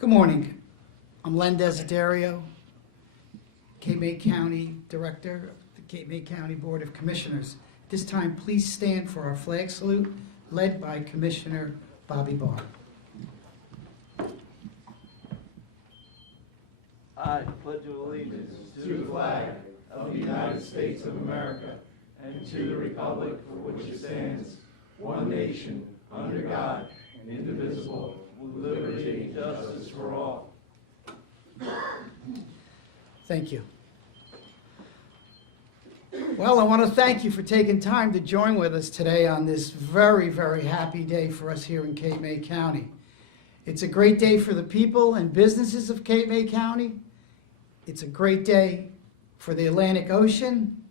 Good morning. I'm Len Desiderio, Cape May County Director of the Cape May County Board of Commissioners. This time, please stand for our flag salute, led by Commissioner Bobby Barr. I pledge allegiance to the flag of the United States of America and to the republic for which it stands, one nation, under God, indivisible, with liberty and justice for all. Thank you. Well, I want to thank you for taking time to join with us today on this very, very happy day for us here in Cape May County. It's a great day for the people and businesses of Cape May County. It's a great day for the Atlantic Ocean,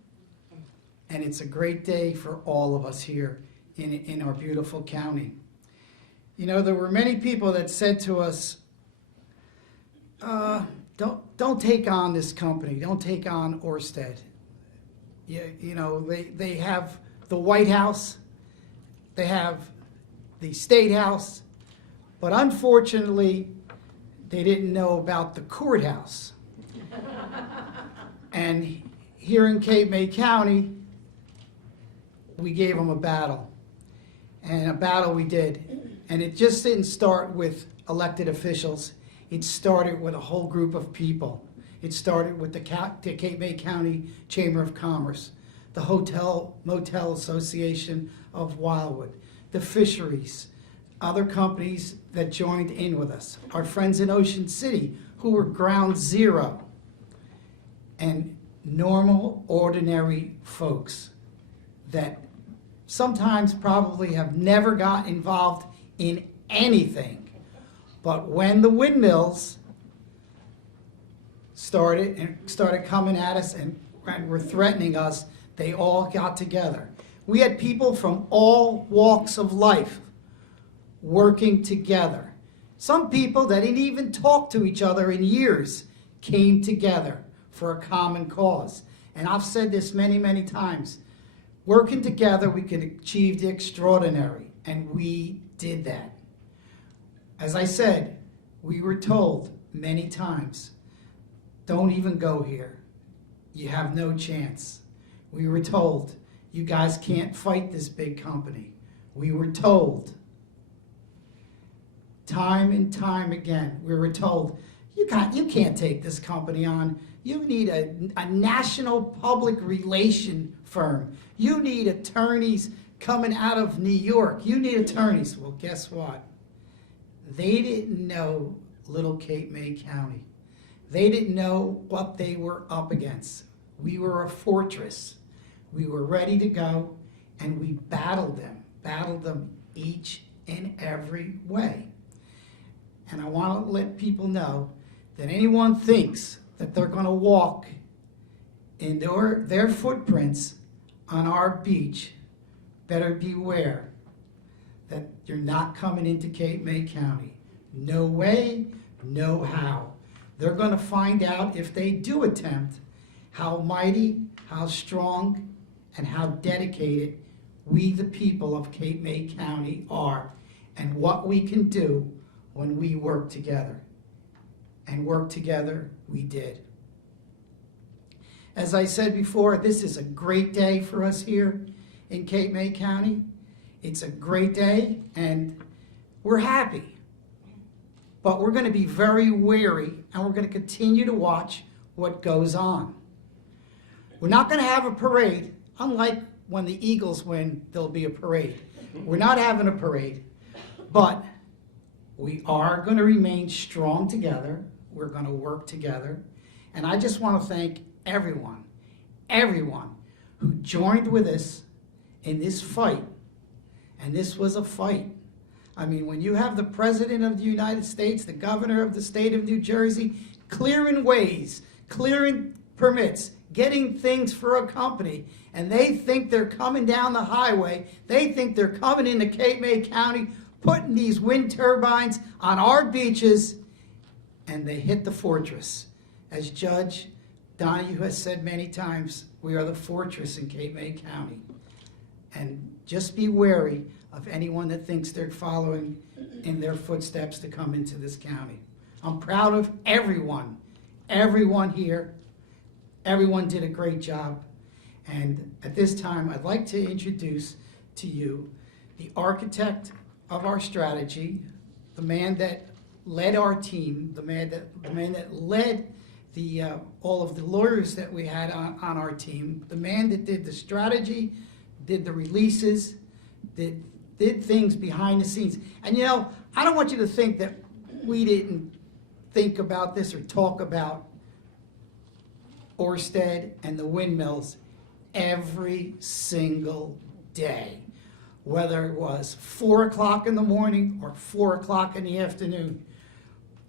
and it's a great day for all of us here in our beautiful county. You know, there were many people that said to us, don't take on this company, don't take on Orsted. You know, they have the White House, they have the State House, but unfortunately, they didn't know about the courthouse. And here in Cape May County, we gave them a battle. And a battle we did. And it just didn't start with elected officials. It started with a whole group of people. It started with the Cape May County Chamber of Commerce, the Hotel Motel Association of Wildwood, the fisheries, other companies that joined in with us, our friends in Ocean City who were ground zero, and normal, ordinary folks that sometimes probably have never got involved in anything. But when the windmills started coming at us and were threatening us, they all got together. We had people from all walks of life working together. Some people that didn't even talk to each other in years came together for a common cause. And I've said this many, many times. Working together, we can achieve the extraordinary, and we did that. As I said, we were told many times, don't even go here. You have no chance. We were told, you guys can't fight this big company. We were told, time and time again, we were told, you can't take this company on. You need a national public relation firm. You need attorneys coming out of New York. You need attorneys. Well, guess what? They didn't know little Cape May County. They didn't know what they were up against. We were a fortress. We were ready to go, and we battled them each and every way. And I want to let people know that anyone thinks that they're going to walk in their footprints on our beach, better beware that you're not coming into Cape May County. No way, no how. They're going to find out, if they do attempt, how mighty, how strong, and how dedicated we, the people of Cape May County, are, and what we can do when we work together. And work together we did. As I said before, this is a great day for us here in Cape May County. It's a great day, and we're happy. But we're going to be very wary, and we're going to continue to watch what goes on. We're not going to have a parade. Unlike when the Eagles win, there'll be a parade. We're not having a parade, but we are going to remain strong together. We're going to work together. And I just want to thank everyone who joined with us in this fight. And this was a fight. I mean, when you have the President of the United States, the Governor of the state of New Jersey, clearing ways, clearing permits, getting things for a company, and they think they're coming down the highway, they think they're coming into Cape May County, putting these wind turbines on our beaches, and they hit the fortress. As Judge Donahue has said many times, we are the fortress in Cape May County. And just be wary of anyone that thinks they're following in their footsteps to come into this county. I'm proud of everyone here. Everyone did a great job. And at this time, I'd like to introduce to you the architect of our strategy, the man that led our team, the man that led all of the lawyers that we had on our team, the man that did the strategy, did the releases, did things behind the scenes. And you know, I don't want you to think that we didn't think about this or talk about Orsted and the windmills every single day, whether it was 4 o'clock in the morning or 4 o'clock in the afternoon.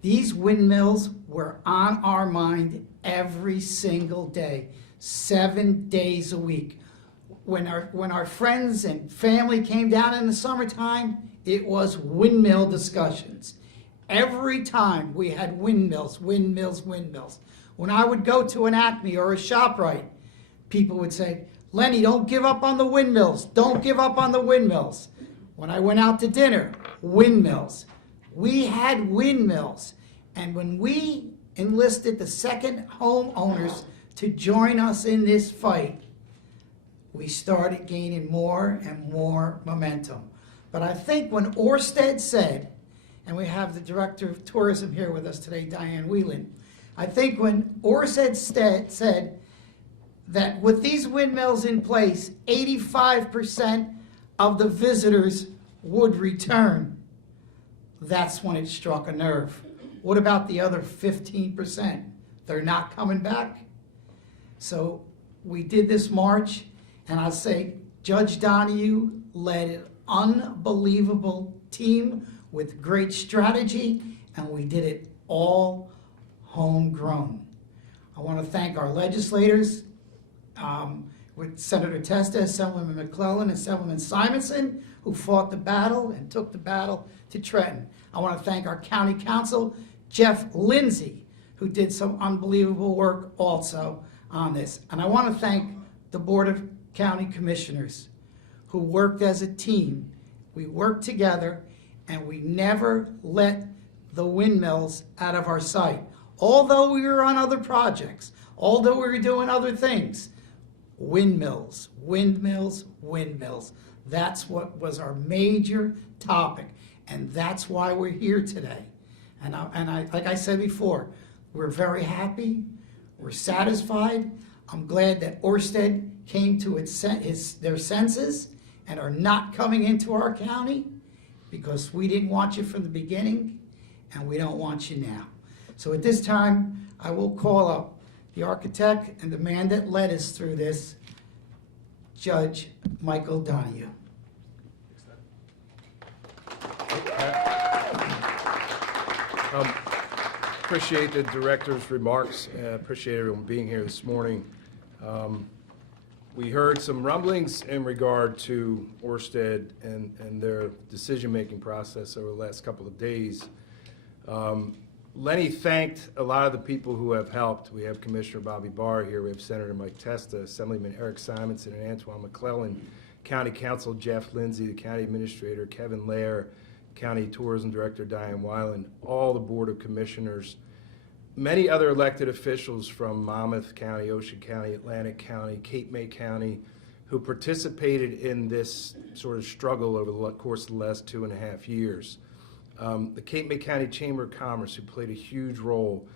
These windmills were on our mind every single day, 7 days a week. When our friends and family came down in the summertime, it was windmill discussions. Every time we had windmills. When I would go to an Acme or a ShopRite, people would say, Lenny, don't give up on the windmills. Don't give up on the windmills. When I went out to dinner, windmills. We had windmills. And when we enlisted the second homeowners to join us in this fight, we started gaining more and more momentum. But I think when Orsted said, and we have the Director of Tourism here with us today, Diane Whelan, I think when Orsted said that with these windmills in place, 85% of the visitors would return, that's when it struck a nerve. What about the other 15%? They're not coming back? So we did this march, and I'll say Judge Donahue led an unbelievable team with great strategy, and we did it all homegrown. I want to thank our legislators, with Senator Testa, Assemblyman McClellan, and Assemblyman Simonson, who fought the battle and took the battle to Trenton. I want to thank our county council, Jeff Lindsay, who did some unbelievable work also on this. And I want to thank the Board of County Commissioners, who worked as a team. We worked together, and we never let the windmills out of our sight. Although we were on other projects, although we were doing other things, windmills. That's what was our major topic, and that's why we're here today. And I, like I said before, we're very happy, we're satisfied. I'm glad that Orsted came to their senses and are not coming into our county, because we didn't want you from the beginning, and we don't want you now. So at this time, I will call up the architect and the man that led us through this, Judge Michael Donahue. Appreciate the director's remarks. Appreciate everyone being here this morning. We heard some rumblings in regard to Orsted and their decision-making process over the last couple of days. Lenny thanked a lot of the people who have helped. We have Commissioner Bobby Barr here. We have Senator Mike Testa, Assemblyman Eric Simonson and Antoine McClellan, County Counsel Jeff Lindsay, the County Administrator Kevin Lair, County Tourism Director Diane Weiland, all the Board of Commissioners, many other elected officials from Monmouth County, Ocean County, Atlantic County, Cape May County, who participated in this sort of struggle over the course of the last 2.5 years. The Cape May County Chamber of Commerce, who played a huge role,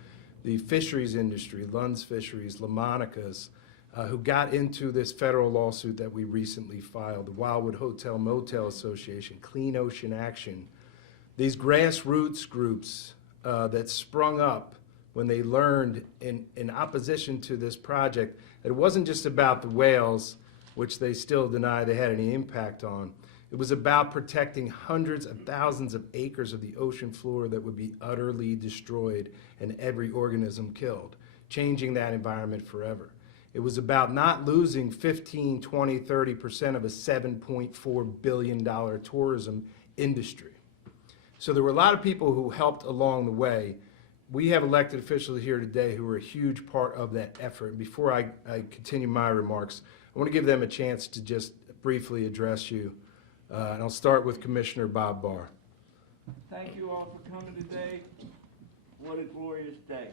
the fisheries industry, Lund's Fisheries, LaMonica's, who got into this federal lawsuit that we recently filed, the Wildwood Hotel Motel Association, Clean Ocean Action, these grassroots groups that sprung up when they learned in opposition to this project that it wasn't just about the whales, which they still deny they had any impact on. It was about protecting hundreds of thousands of acres of the ocean floor that would be utterly destroyed and every organism killed, changing that environment forever. It was about not losing 15, 20, 30% of a $7.4 billion tourism industry. So there were a lot of people who helped along the way. We have elected officials here today who are a huge part of that effort. Before I continue my remarks, I want to give them a chance to just briefly address you. And I'll start with Commissioner Bob Barr. Thank you all for coming today. What What a glorious day.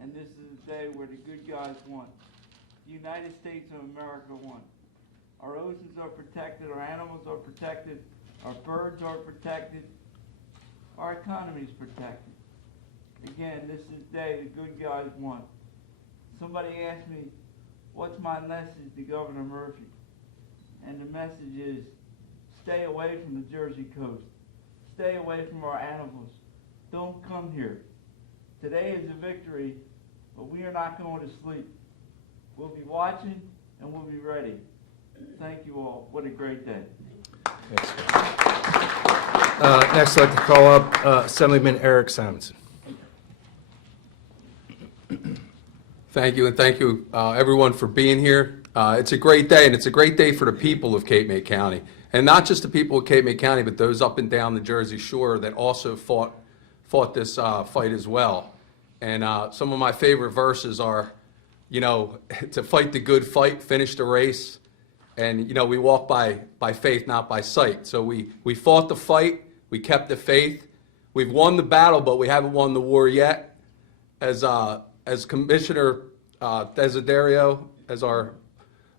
And this is a day where the good guys won. The United States of America won. Our oceans are protected, our animals are protected, our birds are protected, our economy is protected. Again, this is the day the good guys won. Somebody asked me, what's my message to Governor Murphy? And the message is, stay away from the Jersey coast. Stay away from our animals. Don't come here. Today is a victory, but we are not going to sleep. We'll be watching and we'll be ready. Thank you all. What a great day. Thanks. Next, I'd like to call up Assemblyman Eric Simonson. Thank you, and thank you, everyone, for being here. It's a great day, and it's a great day for the people of Cape May County. And not just the people of Cape May County, but those up and down the Jersey Shore that also fought this fight as well. And some of my favorite verses are, you know, to fight the good fight, finish the race. And, you know, we walk by faith, not by sight. So we fought the fight, we kept the faith. We've won the battle, but we haven't won the war yet. As Commissioner Desiderio, as our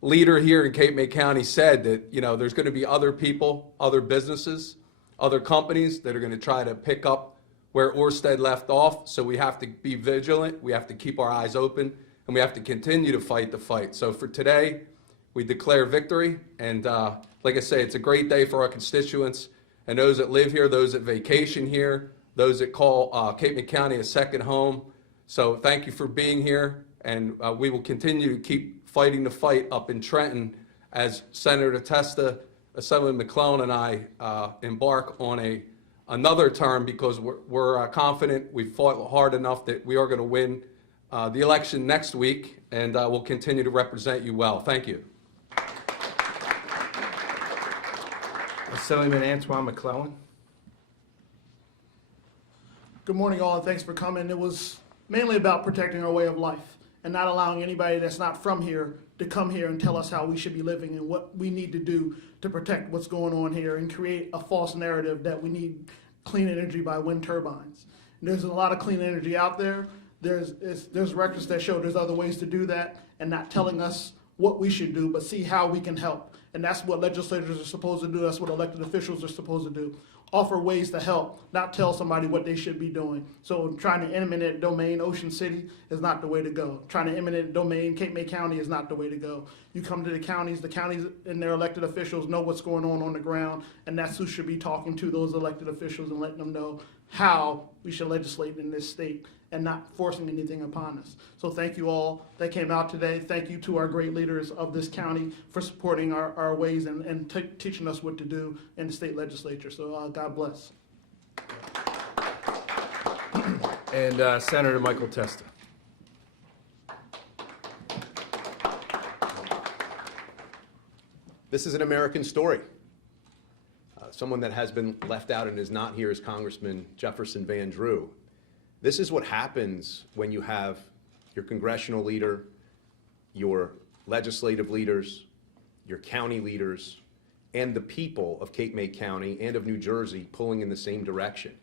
leader here in Cape May County said, that, you know, there's going to be other people, other businesses, other companies that are going to try to pick up where Orsted left off. So we have to be vigilant, we have to keep our eyes open, and we have to continue to fight the fight. So for today, we declare victory, and like I say, it's a great day for our constituents and those that live here, those that vacation here, those that call Cape May County a second home. So thank you for being here, and we will continue to keep fighting the fight up in Trenton as Senator Testa, Assemblyman McClellan, and I embark on another term, because we're confident we've fought hard enough that we are going to win the election next week, and we'll continue to represent you well. Thank you. Assemblyman Antoine McClellan. Good morning, all, and thanks for coming. It was mainly about protecting our way of life and not allowing anybody that's not from here to come here and tell us how we should be living and what we need to do to protect what's going on here and create a false narrative that we need clean energy by wind turbines. And there's a lot of clean energy out there. There's records that show there's other ways to do that, and not telling us what we should do, but see how we can help. And that's what legislators are supposed to do. That's what elected officials are supposed to do. Offer ways to help, not tell somebody what they should be doing. So trying to eminent domain Ocean City is not the way to go. Trying to eminent domain Cape May County is not the way to go. You come to the counties and their elected officials know what's going on the ground, and that's who should be talking to those elected officials and letting them know how we should legislate in this state and not forcing anything upon us. So thank you all that came out today. Thank you to our great leaders of this county for supporting our ways and teaching us what to do in the state legislature. So God bless. And Senator Michael Testa. This is an American story. Someone that has been left out and is not here is Congressman Jefferson Van Drew. This is what happens when you have your congressional leader, your legislative leaders, your county leaders, and the people of Cape May County and of New Jersey pulling in the same direction.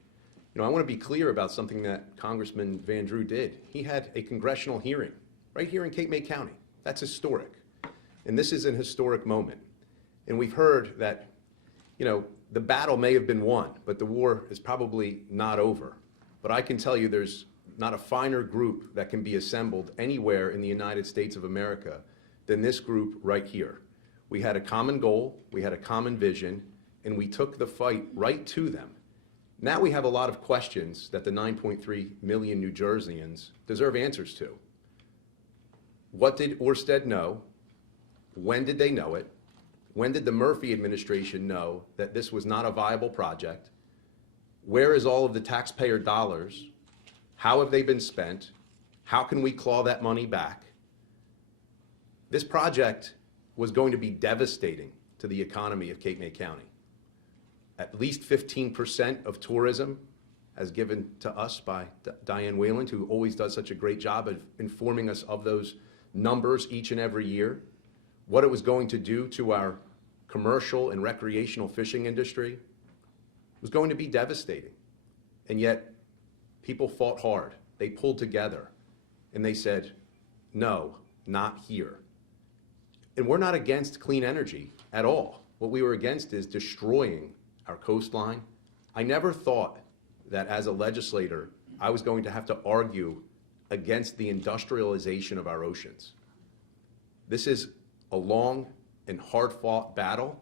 You know, I want to be clear about something that Congressman Van Drew did. He had a congressional hearing right here in Cape May County. That's historic. And this is an historic moment. And we've heard that, you know, the battle may have been won, but the war is probably not over. But I can tell you there's not a finer group that can be assembled anywhere in the United States of America than this group right here. We had a common goal, we had a common vision, and we took the fight right to them. Now we have a lot of questions that the 9.3 million New Jerseyans deserve answers to. What did Orsted know? When did they know it? When did the Murphy administration know that this was not a viable project? Where is all of the taxpayer dollars? How have they been spent? How can we claw that money back? This project was going to be devastating to the economy of Cape May County. At least 15% of tourism, as given to us by Diane Wayland, who always does such a great job of informing us of those numbers each and every year. What it was going to do to our commercial and recreational fishing industry was going to be devastating. And yet, People fought hard. They pulled together, and they said, no, not here. And we're not against clean energy at all. What we were against is destroying our coastline. I never thought that as a legislator, I was going to have to argue against the industrialization of our oceans. This is a long and hard-fought battle,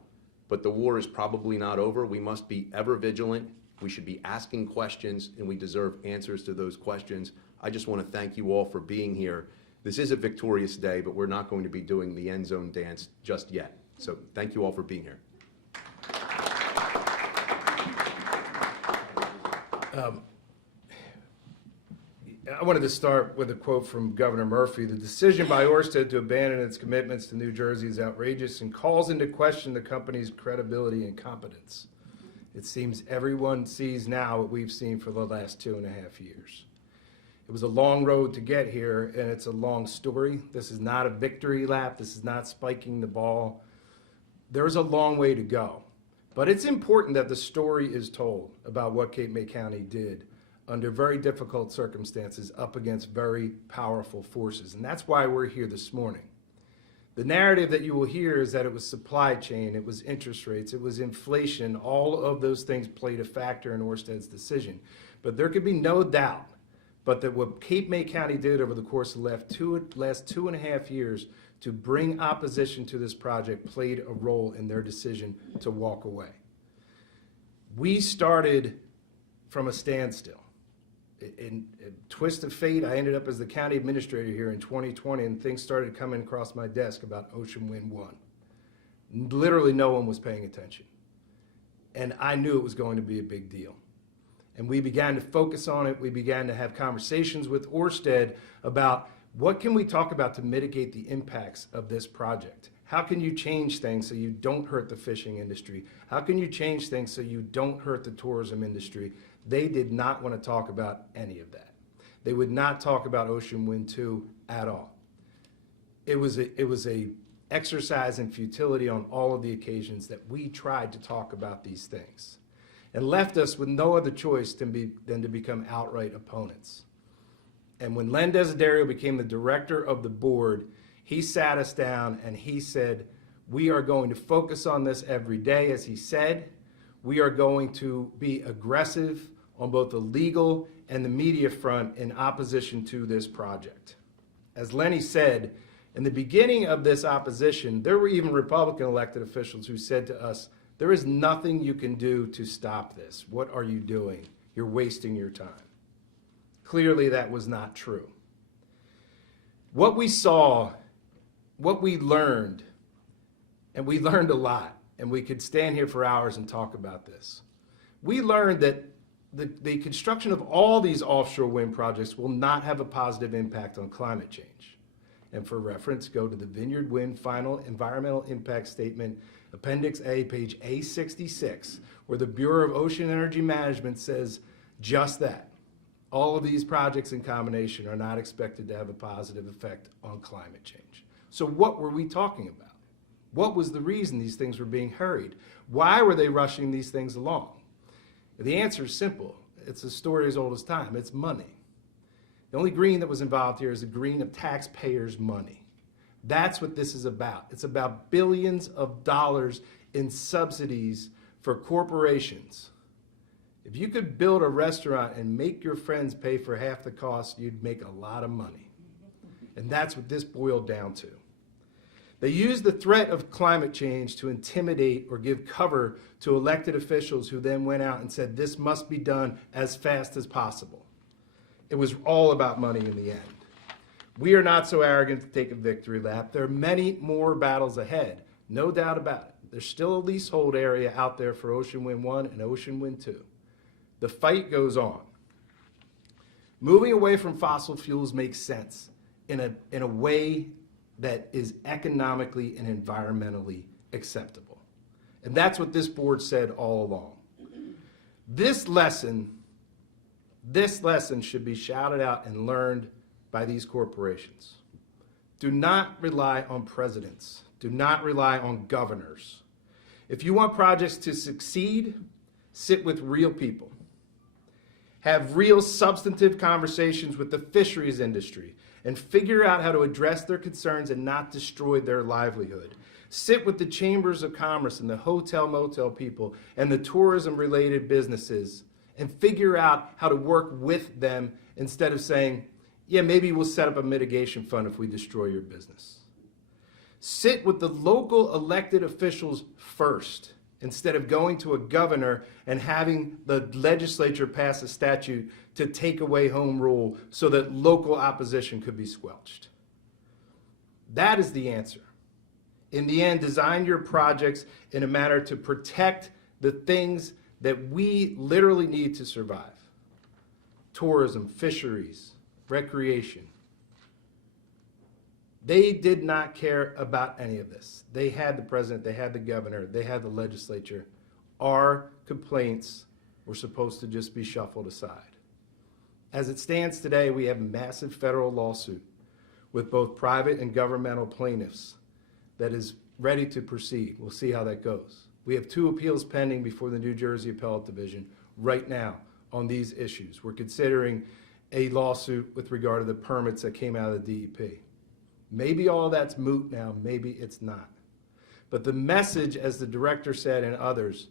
but the war is probably not over. We must be ever vigilant. We should be asking questions, and we deserve answers to those questions. I just want to thank you all for being here. This is a victorious day, but we're not going to be doing the end zone dance just yet. So thank you all for being here. I wanted to start with a quote from Governor Murphy. The decision by Orsted to abandon its commitments to New Jersey is outrageous and calls into question the company's credibility and competence. It seems everyone sees now what we've seen for the last 2.5 years. It was a long road to get here, and it's a long story. This is not a victory lap. This is not spiking the ball. There's a long way to go. But it's important that the story is told about what Cape May County did under very difficult circumstances up against very powerful forces. And that's why we're here this morning. The narrative that you will hear is that it was supply chain, it was interest rates, it was inflation. All of those things played a factor in Orsted's decision. But there could be no doubt but that what Cape May County did over the course of the last 2.5 years to bring opposition to this project played a role in their decision to walk away. We started from a standstill. In a twist of fate, I ended up as the county administrator here in 2020, and things started coming across my desk about Ocean Wind 1. Literally no one was paying attention. And I knew it was going to be a big deal. And we began to focus on it. We began to have conversations with Orsted about what can we talk about to mitigate the impacts of this project? How can you change things so you don't hurt the fishing industry? How can you change things so you don't hurt the tourism industry? They did not want to talk about any of that. They would not talk about Ocean Wind 2 at all. It was a exercise in futility on all of the occasions that we tried to talk about these things, and left us with no other choice than to become outright opponents. And when Len Desiderio became the director of the board, he sat us down and he said, we are going to focus on this every day, as he said. We are going to be aggressive on both the legal and the media front in opposition to this project. As Lenny said, in the beginning of this opposition, there were even Republican elected officials who said to us, there is nothing you can do to stop this. What are you doing? You're wasting your time. Clearly, that was not true. What we saw, what we learned, and we learned a lot, and we could stand here for hours and talk about this. We learned that the construction of all these offshore wind projects will not have a positive impact on climate change. And for reference, go to the Vineyard Wind Final Environmental Impact Statement, Appendix A, page A66, where the Bureau of Ocean Energy Management says just that. All of these projects in combination are not expected to have a positive effect on climate change. So what were we talking about? What was the reason these things were being hurried? Why were they rushing these things along? The answer is simple. It's a story as old as time. It's money. The only green that was involved here is the green of taxpayers' money. That's what this is about. It's about billions of dollars in subsidies for corporations. If you could build a restaurant and make your friends pay for half the cost, you'd make a lot of money. And that's what this boiled down to. They used the threat of climate change to intimidate or give cover to elected officials who then went out and said this must be done as fast as possible. It was all about money in the end. We are not so arrogant to take a victory lap. There are many more battles ahead, no doubt about it. There's still a leasehold area out there for Ocean Wind 1 and Ocean Wind 2. The fight goes on. Moving away from fossil fuels makes sense in a way that is economically and environmentally acceptable. And that's what this board said all along. This lesson should be shouted out and learned by these corporations. Do not rely on presidents. Do not rely on governors. If you want projects to succeed, sit with real people. have real substantive conversations with the fisheries industry, and figure out how to address their concerns and not destroy their livelihood. Sit with the chambers of commerce and the hotel motel people and the tourism related businesses and figure out how to work with them instead of saying, yeah, maybe we'll set up a mitigation fund if we destroy your business. Sit with the local elected officials first instead of going to a governor and having the legislature pass a statute to take away home rule so that local opposition could be squelched. That is the answer. In the end, design your projects in a manner to protect the things that we literally need to survive. Tourism, fisheries, recreation. They did not care about any of this. They had the president, they had the governor, they had the legislature. Our complaints were supposed to just be shuffled aside. As it stands today, we have a massive federal lawsuit with both private and governmental plaintiffs that is ready to proceed. We'll see how that goes. We have 2 appeals pending before the New Jersey Appellate Division right now on these issues. We're considering a lawsuit with regard to the permits that came out of the DEP. Maybe all that's moot now, maybe it's not. But the message, as the director said and others,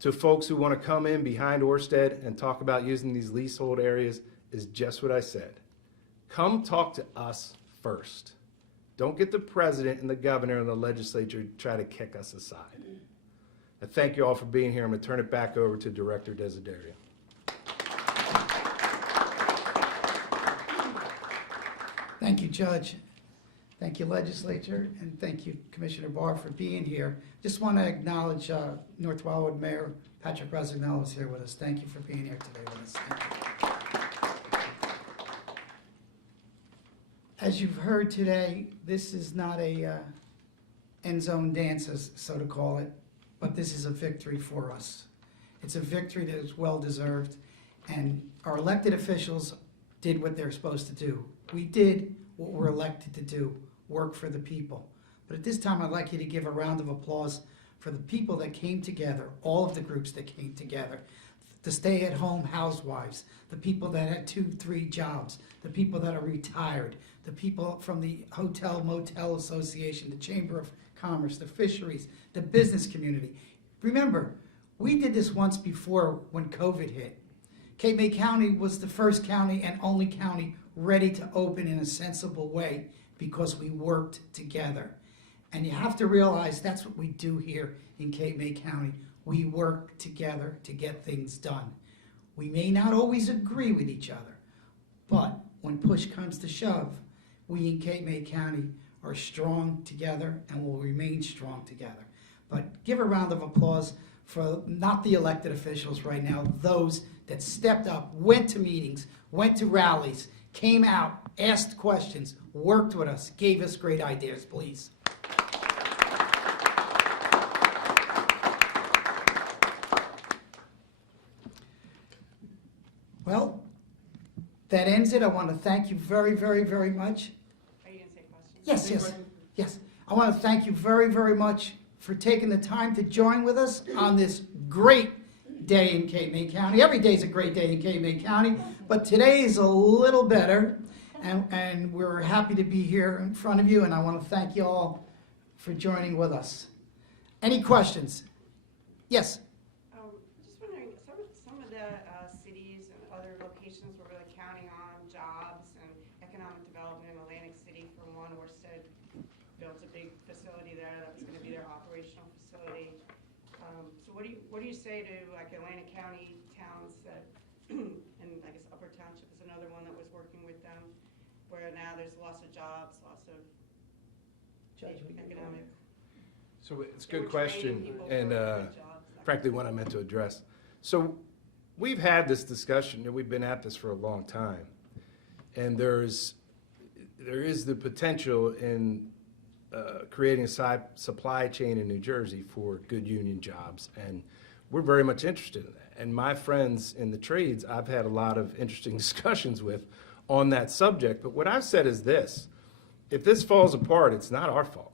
to folks who want to come in behind Orsted and talk about using these leasehold areas is just what I said. Come talk to us first. Don't get the president and the governor and the legislature to try to kick us aside. I thank you all for being here. I'm going to turn it back over to Director Desiderio. Thank you, Judge. Thank you, Legislature, and thank you, Commissioner Barr, for being here. Just want to acknowledge North Wildwood Mayor Patrick Rosignol is here with us. Thank you for being here today with us. Thank you. As you've heard today, this is not a end zone dance, so to call it, but this is a victory for us. It's a victory that is well-deserved, and our elected officials did what they're supposed to do. We did what we're elected to do, work for the people. But at this time, I'd like you to give a round of applause for the people that came together, all of the groups that came together, the stay-at-home housewives, the people that had 2, 3 jobs, the people that are retired, the people from the Hotel Motel Association, the Chamber of Commerce, the fisheries, the business community. Remember, we did this once before when COVID hit. Cape May County was the first county and only county ready to open in a sensible way because we worked together. And you have to realize that's what we do here in Cape May County. We work together to get things done. We may not always agree with each other, but when push comes to shove, we in Cape May County are strong together and will remain strong together. But give a round of applause for not the elected officials right now, those that stepped up, went to meetings, went to rallies, came out, asked questions, worked with us, gave us great ideas, please. Well, that ends it. I want to thank you very, very, very much. Are you going to say questions? Yes, yes, yes. I want to thank you very, very much for taking the time to join with us on this great day in Cape May County. Every day is a great day in Cape May County, but today is a little better, and we're happy to be here in front of you, and I want to thank you all for joining with us. Any questions? Yes? Just wondering, some of the cities and other locations were really counting on jobs and economic development in Atlantic City. For one, Orsted built a big facility there that was going to be their operational facility. So what do you say to like Atlantic County towns that, and I guess Upper Township is another one that was working with them, where now there's loss of jobs, loss of economic. So it's a They good were training question, people and for good jobs, that frankly, kind one of I meant to address. So we've had this discussion, and we've been at this for a long time, and there is the potential in creating a supply chain in New Jersey for good union jobs, and we're very much interested in that. And my friends in the trades, I've had a lot of interesting discussions with on that subject. But what I've said is this: if this falls apart, it's not our fault.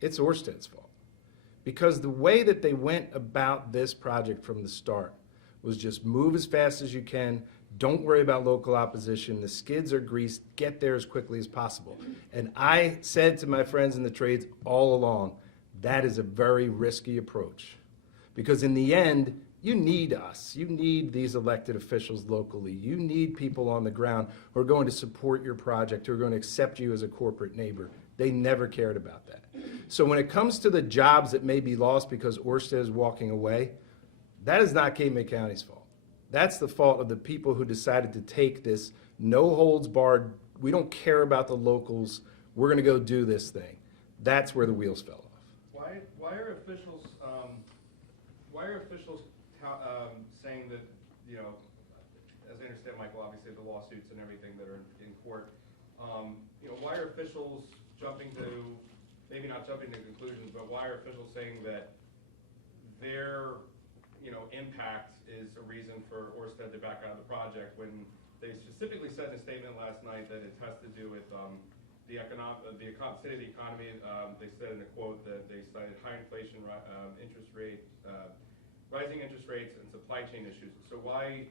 It's Orsted's fault. Because the way that they went about this project from the start was just move as fast as you can, Don't worry about local opposition. The skids are greased. Get there as quickly as possible. And I said to my friends in the trades all along, that is a very risky approach. Because in the end, you need us. You need these elected officials locally. You need people on the ground who are going to support your project, who are going to accept you as a corporate neighbor. They never cared about that. So when it comes to the jobs that may be lost because Orsted is walking away, that is not Cape May County's fault. That's the fault of the people who decided to take this no holds barred, we don't care about the locals, we're gonna go do this thing. That's where the wheels fell off. Why are officials saying that, you know, as I understand, Michael, obviously the lawsuits and everything that are in court, you know, why are officials maybe not jumping to conclusions, but why are officials saying that their, you know, impact is a reason for Orsted to back out of the project when they specifically said in a statement last night that it has to do with the state of the economy. They said in a quote that they cited high inflation, rising interest rates, and supply chain issues. So why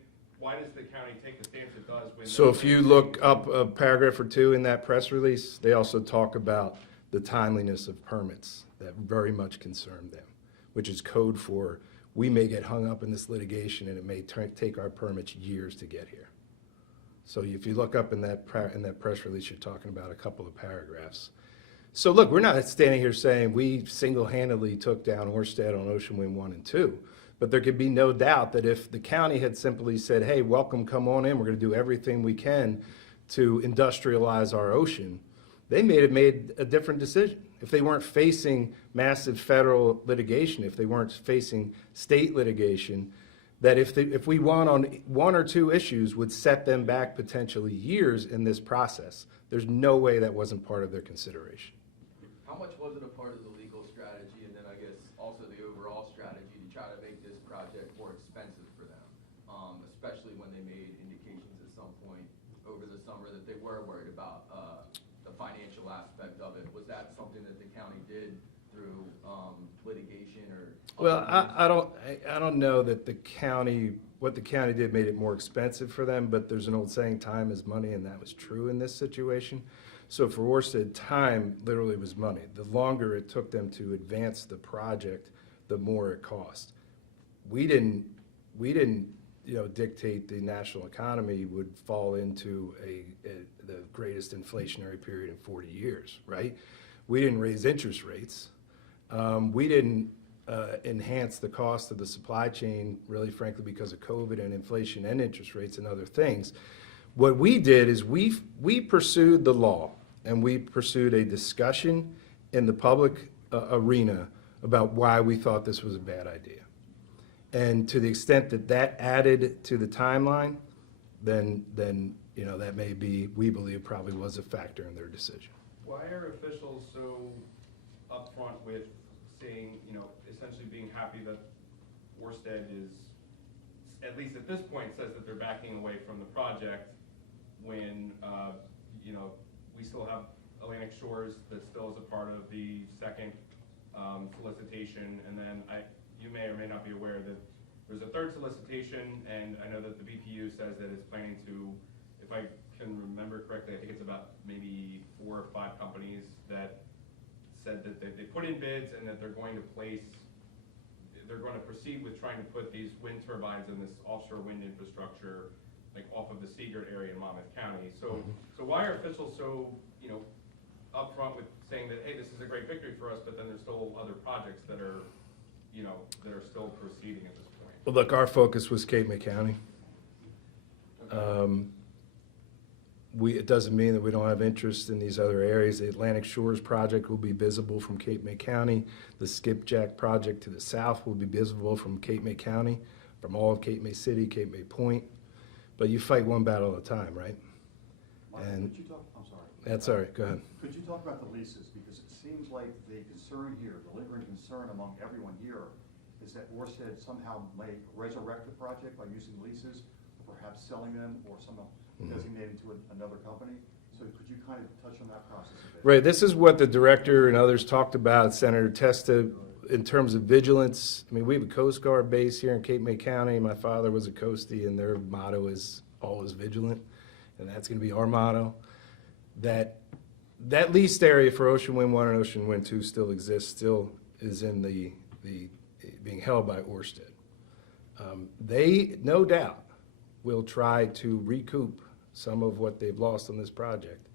does the county take the stance it does when? So if you look up a paragraph or two in that press release, they also talk about the timeliness of permits that very much concern them, which is code for, we may get hung up in this litigation and it may take our permits years to get here. So if you look up in that press release, you're talking about a couple of paragraphs. So look, we're not standing here saying we single-handedly took down Orsted on Ocean Wind 1 and 2, but there could be no doubt that if the county had simply said, hey, welcome, come on in, we're gonna do everything we can to industrialize our ocean, they may have made a different decision. If they weren't facing massive federal litigation, if they weren't facing state litigation, that if we won on one or two issues would set them back potentially years in this process. There's no way that wasn't part of their consideration. How much was it a part of the legal strategy, and then I guess also the overall strategy to try to make this project more expensive for them, especially when they made indications at some point over the summer that they were worried about the financial aspect of it? Was that something that the county did through litigation or? Well, I don't know that what the county did made it more expensive for them, but there's an old saying, time is money, and that was true in this situation. So for Orsted, time literally was money. The longer it took them to advance the project, the more it cost. We didn't, dictate the national economy would fall into the greatest inflationary period in 40 years, right? We didn't raise interest rates. We didn't enhance the cost of the supply chain, really frankly, because of COVID and inflation and interest rates and other things. What we did is we pursued the law, and we pursued a discussion in the public arena about why we thought this was a bad idea. And to the extent that that added to the timeline, then that may be, we believe, probably was a factor in their decision. Why are officials so upfront with saying, essentially being happy that Orsted is, at least at this point, says that they're backing away from the project when, we still have Atlantic Shores that still is a part of the second solicitation, and then you may or may not be aware that there's a third solicitation, and I know that the BPU says that it's planning to, if I can remember correctly, I think it's about maybe 4 or 5 companies that said that they put in bids and that they're going to proceed with trying to put these wind turbines in this offshore wind infrastructure, like off of the Seagirt area in Monmouth County. So why are officials so, upfront with saying that, hey, this is a great victory for us, but then there's still other projects that are, that are still proceeding at this point? Well, look, our focus was Cape May County. It doesn't mean that we don't have interest in these other areas. The Atlantic Shores project will be visible from Cape May County. The Skipjack project to the south will be visible from Cape May County, from all of Cape May City, Cape May Point. But you fight one battle at a time, right? And Could you talk, I'm sorry. that's all right, go ahead. Could you talk about the leases? Because it seems like the concern here, the lingering concern among everyone here, is that Orsted somehow may resurrect the project by using leases, or perhaps selling them, or somehow designating to another company. So could you kind of touch on that process a bit? Right, this is what the director and others talked about, Senator Testa, in terms of vigilance. I mean, we have a Coast Guard base here in Cape May County. My father was a Coastie, and their motto is always vigilant, and that's gonna be our motto. That leased area for Ocean Wind 1 and Ocean Wind 2 still exists, still is in the being held by Orsted. They, no doubt, will try to recoup some of what they've lost on this project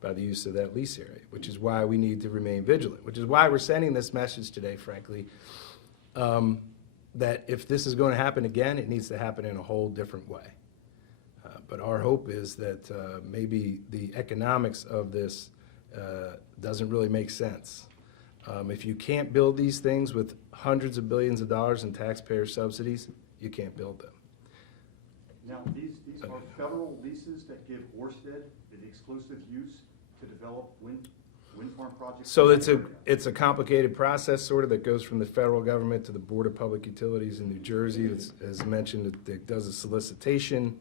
by the use of that lease area, which is why we need to remain vigilant, which is why we're sending this message today, frankly, that if this is going to happen again, it needs to happen in a whole different way. But our hope is that maybe the economics of this doesn't really make sense. If you can't build these things with hundreds of billions of dollars in taxpayer subsidies, you can't build them. Now, these are federal leases that give Orsted the exclusive use to develop wind farm projects? So in that area? it's a complicated process, sort of, that goes from the federal government to the Board of Public Utilities in New Jersey. It's, as mentioned, it does a solicitation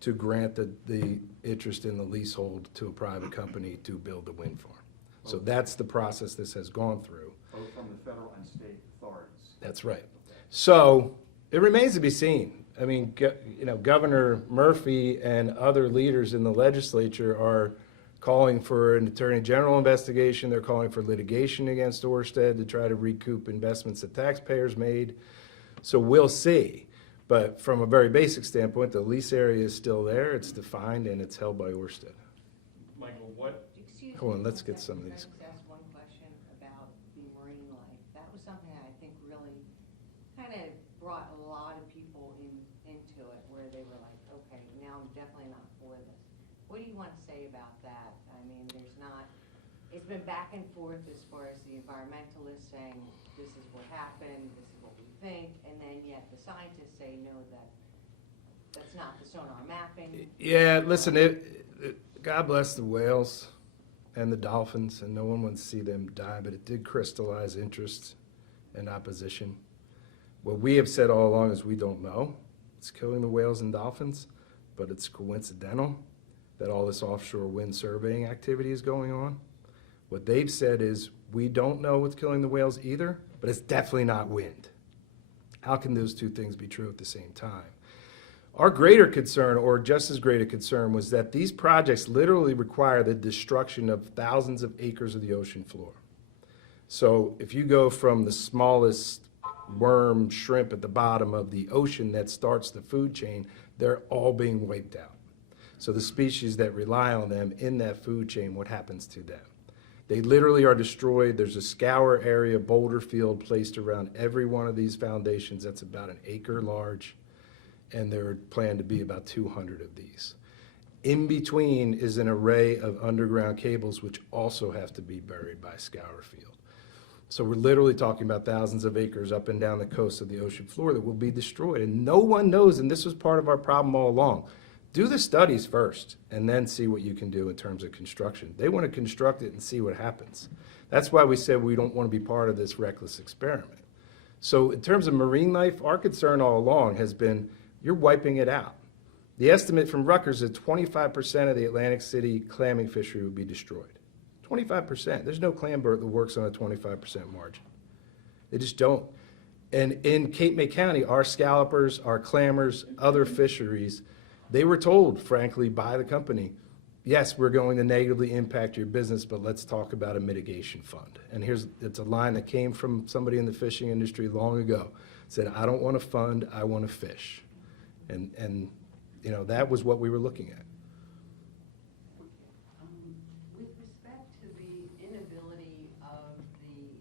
to grant the interest in the leasehold to a private company to build the wind farm. So that's the process this has gone through. Both from the federal and state authorities. That's right. So it remains to be seen. I mean, Governor Murphy and other leaders in the legislature are calling for an attorney general investigation. They're calling for litigation against Orsted to try to recoup investments that taxpayers made. So we'll see. But from a very basic standpoint, the lease area is still there. It's defined and it's held by Orsted. Michael, what, Excuse Hold on, me let's one get second. some of Can I these. just ask one question about the marine life? That was something I think really kind of brought a lot of people into it, where they were like, okay, now I'm definitely not for this. What do you want to say about that? I mean, it's been back and forth as far as the environmentalists saying, this is what happened, this is what we think, and then yet the scientists say, no, that's not the sonar mapping. Yeah, listen, God bless the whales and the dolphins, and no one wants to see them die, but it did crystallize interest and opposition. What we have said all along is we don't know. It's killing the whales and dolphins, but it's coincidental that all this offshore wind surveying activity is going on. What they've said is, we don't know what's killing the whales either, but it's definitely not wind. How can those two things be true at the same time? Our greater concern, or just as great a concern, was that these projects literally require the destruction of thousands of acres of the ocean floor. So if you go from the smallest worm, shrimp at the bottom of the ocean that starts the food chain, they're all being wiped out. So the species that rely on them in that food chain, what happens to them? They literally are destroyed. There's a scour area, boulder field placed around every one of these foundations that's about an acre large, and there are planned to be about 200 of these. In between is an array of underground cables which also have to be buried by scour field. So we're literally talking about thousands of acres up and down the coast of the ocean floor that will be destroyed. And no one knows, and this was part of our problem all along. Do the studies first and then see what you can do in terms of construction. They want to construct it and see what happens. That's why we said we don't want to be part of this reckless experiment. So in terms of marine life, our concern all along has been, you're wiping it out. The estimate from Rutgers is 25% of the Atlantic City clamming fishery would be destroyed. 25%. There's no clam bird that works on a 25% margin. They just don't. And in Cape May County, our scallopers, our clammers, other fisheries, they were told, frankly, by the company, yes, we're going to negatively impact your business, but let's talk about a mitigation fund. And it's a line that came from somebody in the fishing industry long ago. Said, I don't want to fund, I want to fish. And that was what we were looking at. With respect to the inability of the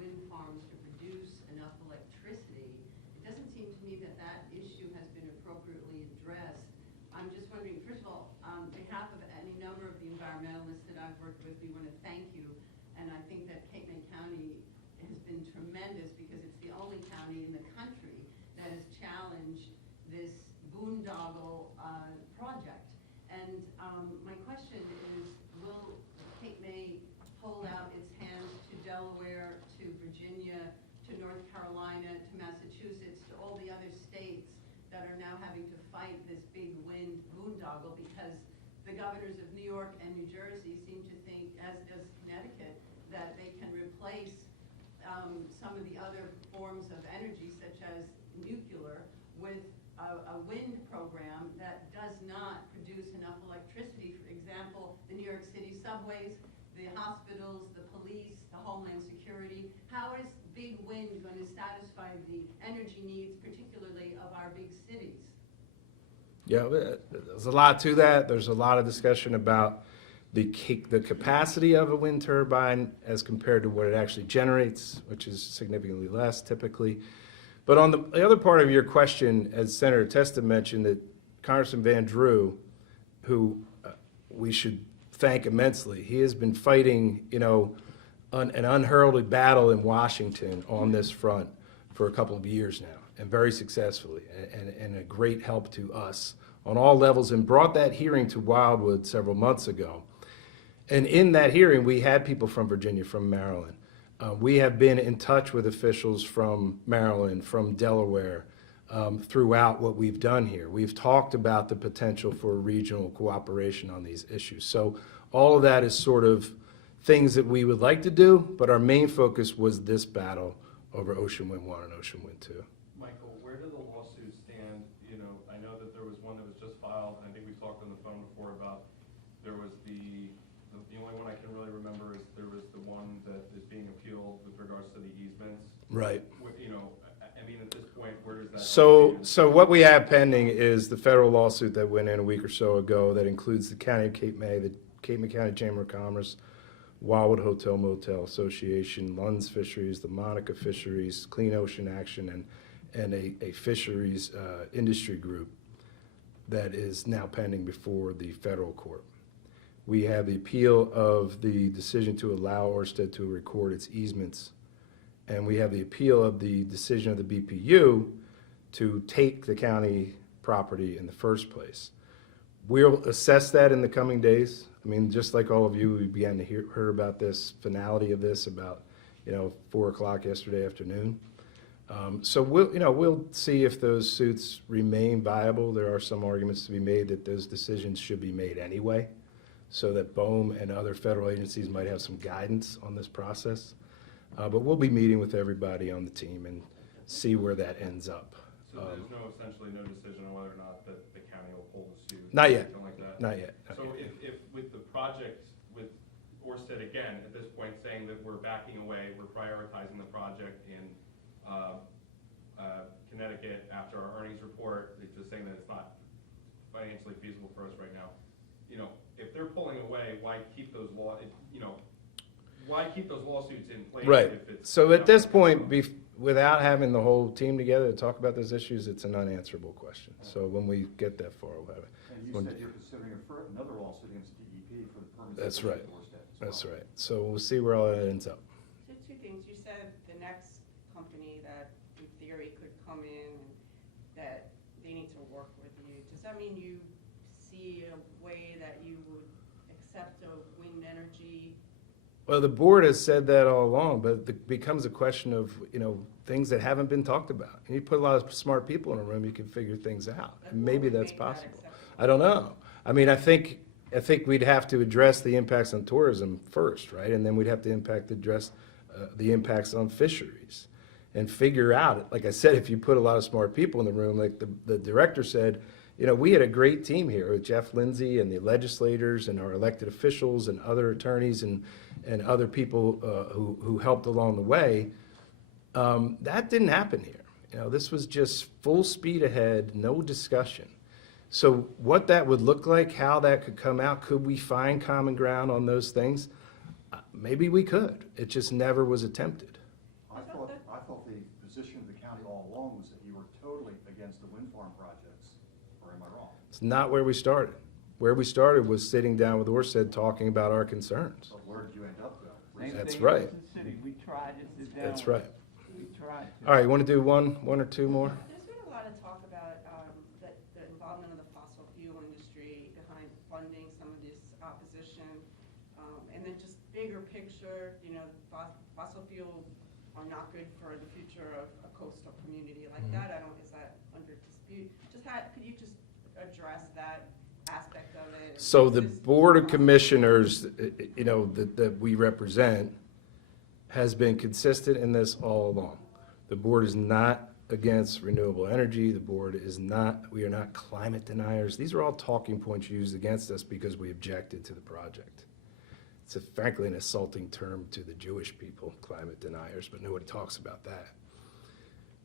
wind farms to produce enough electricity, it doesn't seem to me that that issue has been appropriately addressed. I'm just wondering, first of all, on behalf of any number of the environmentalists that I've worked with, we want to thank you. And I think that Cape May County has been tremendous because it's the only county in the country that has challenged this boondoggle project. And my question is, will Cape May hold out its hands to Delaware, to Virginia, to North Carolina, to Massachusetts, to all the other states that are now having to fight this big wind boondoggle, because the governors of New York and New Jersey seem to think, as does Connecticut, that they can replace some of the other forms of energy, such as nuclear, with a wind program that does not produce enough electricity. For example, the New York City subways, the hospitals, the police, the Homeland Security. How is big wind going to satisfy the energy needs, particularly of our big cities? Yeah, there's a lot to that. There's a lot of discussion about the capacity of a wind turbine as compared to what it actually generates, which is significantly less typically. But on the other part of your question, as Senator Testa mentioned, that Congressman Van Drew, who we should thank immensely, he has been fighting, an unheralded battle in Washington on this front for a couple of years now, and very successfully, and a great help to us on all levels, and brought that hearing to Wildwood several months ago. And in that hearing, we had people from Virginia, from Maryland. We have been in touch with officials from Maryland, from Delaware, throughout what we've done here. We've talked about the potential for regional cooperation on these issues. So all of that is sort of things that we would like to do, but our main focus was this battle over Ocean Wind 1 and Ocean Wind 2. Michael, where do the lawsuits stand? I know that there was one that was just filed, and I think we talked on the phone before about, there was the only one I can really remember is there was the one that is being appealed with regards to the easements. Right. I mean, at this point, where does that? So what we have pending is the federal lawsuit that went in a week or so ago that includes the County of Cape May, the Cape May County Chamber of Commerce, Wildwood Hotel Motel Association, Lund's Fisheries, the Monica Fisheries, Clean Ocean Action, and a fisheries industry group that is now pending before the federal court. We have the appeal of the decision to allow Orsted to record its easements, and we have the appeal of the decision of the BPU to take the county property in the first place. We'll assess that in the coming days. I mean, just like all of you, we began to hear about this finality of this about, 4 o'clock yesterday afternoon. So we'll see if those suits remain viable. There are some arguments to be made that those decisions should be made anyway, so that BOEM and other federal agencies might have some guidance on this process. But we'll be meeting with everybody on the team and see where that ends up. So there's essentially no decision on whether or not the county will pull the suit? Not yet. Something like that? Not yet. So if with the project, with Orsted again, at this point saying that we're backing away, we're prioritizing the project in Connecticut after our earnings report, they're just saying that it's not financially feasible for us right now. If they're pulling away, why keep those why keep those lawsuits in place? Right. If it's So at this point, without having the whole team together to talk about those issues, it's an unanswerable question. So when we get that far, we'll have it. And you said you're considering another lawsuit against DEP for the permits. That's right. That's well. right. So we'll see where all that ends up. So two things, you said the next company that in theory could come in, that they need to work with you. Does that mean you see a way that you would accept a wind energy? Well, the board has said that all along, but it becomes a question of, things that haven't been talked about. And you put a lot of smart people in a room, you can figure things out. And maybe that's possible. I don't know. I mean, I think we'd have to address the impacts on tourism first, right? And then we'd have to address the impacts on fisheries and figure out, like I said, if you put a lot of smart people in the room, like the director said, we had a great team here with Jeff Lindsay and the legislators and our elected officials and other attorneys and other people who helped along the way. That didn't happen here. This was just full speed ahead, no discussion. So what that would look like, how that could come out, could we find common ground on those things? Maybe we could. It just never was attempted. I thought the position of the county all along was that you were totally against the wind farm projects, or am I wrong? It's not where we started. Where we started was sitting down with Orsted talking about our concerns. But where did you end up though? Same That's thing right. with the city. We tried to sit down. That's right. We tried to. All right, you want to do one or two more? There's been a lot of talk about the involvement of the fossil fuel industry behind funding some of this opposition. And then just bigger picture, fossil fuel are not good for the future of a coastal community like that. Is that under dispute? Could you just address that aspect of it? So the Board of Commissioners, that we represent has been consistent in this all along. The board is not against renewable energy. The board is not, we are not climate deniers. These are all talking points used against us because we objected to the project. It's frankly an insulting term to the Jewish people, climate deniers, but nobody talks about that.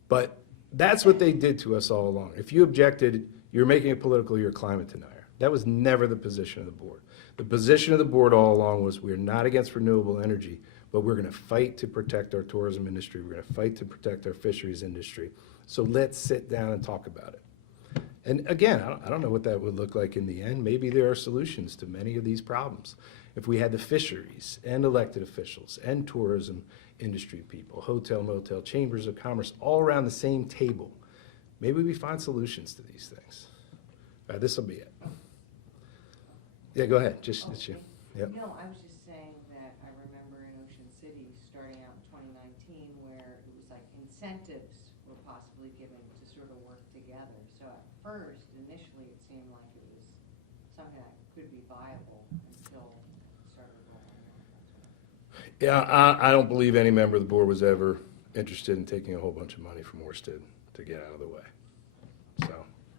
But that's what they did to us all along. If you objected, you're making it political, you're a climate denier. That was never the position of the board. The position of the board all along was we're not against renewable energy, but we're going to fight to protect our tourism industry. We're going to fight to protect our fisheries industry. So let's sit down and talk about it. And again, I don't know what that would look like in the end. Maybe there are solutions to many of these problems. If we had the fisheries and elected officials and tourism industry people, hotel, motel, chambers of commerce, all around the same table, maybe we find solutions to these things. This will be it. Yeah, go ahead. Just, it's you. Yep. No, I was just saying that I remember in Ocean City, starting out in 2019, where it was like incentives were possibly given to sort of work together. So at first, initially, it seemed like it was something that could be viable until it started rolling out. Yeah, I don't believe any member of the board was ever interested in taking a whole bunch of money from Orsted to get out of the way. So